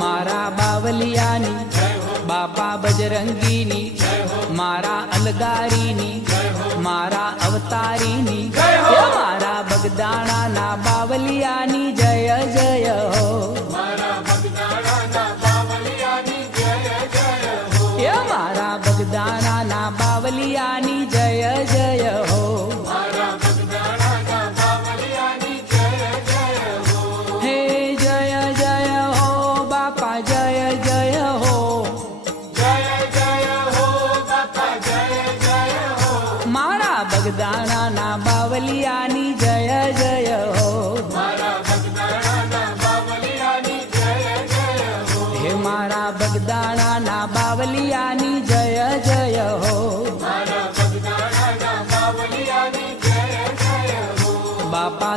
मारा बावलियानी बापा बजरंगीनी मारा अलगारीनी मारा अवतारीनी मारा बगदाणा ना बावलियानी जय जय हो।